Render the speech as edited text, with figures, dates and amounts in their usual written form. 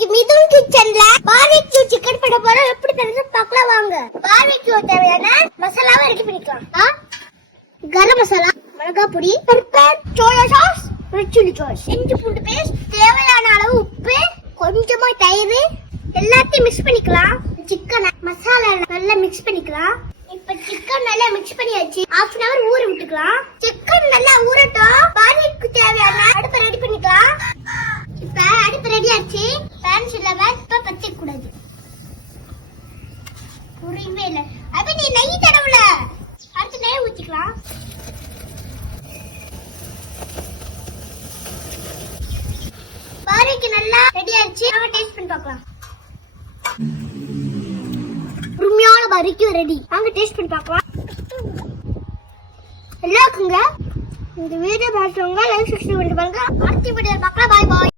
இன்னைக்கு மிதுன் கிச்சன்ல barbecue chicken பண்ண போறோம். எப்படி தெரிஞ்சு பார்க்கலாம் வாங்க. பார்பிக்யூ தேவையான மசாலாவை ரெடி பண்ணிக்கலாம். கரம் மசாலா, மிளகாய் பொடி, pepper, soya sauce, red chilli sauce, இஞ்சி பூண்டு பேஸ்ட், தேவையான அளவு உப்பு, கொஞ்சமா தயிர், எல்லாத்தையும் மிக்ஸ் பண்ணிக்கலாம். சிக்கன் மசாலா நல்லா மிக்ஸ் பண்ணிக்கலாம். இப்ப சிக்கன் நல்லா மிக்ஸ் பண்ணியாச்சு. half an hour ஊற விட்டுக்கலாம். சிக்கன் நல்லா ஊறட்டும். பார்பிக்யூ தேவையான அடுப்பை ரெடி பண்ணிக்கலாம். இப்ப அடுப்பு ரெடி ஆச்சு. பேன் இல்லாம இப்ப பச்சை கூடாது. புரியவே இல்ல. அப்ப நீ நெய் தடவுல. அடுத்து நெய் ஊத்திக்கலாம். பார்பிக்யூ நல்லா ரெடி ஆச்சு. நாம டேஸ்ட் பண்ணி பார்க்கலாம். உண்மையான பார்பிக்யூ ரெடி. வாங்க டேஸ்ட் பண்ணி பார்க்கலாம். எல்லாருக்குங்க இந்த வீடியோ பார்த்தவங்க லைக் சப்ஸ்கிரைப் பண்ணிட்டு பாருங்க. அடுத்த வீடியோல பார்க்கலாம். பாய் பாய்.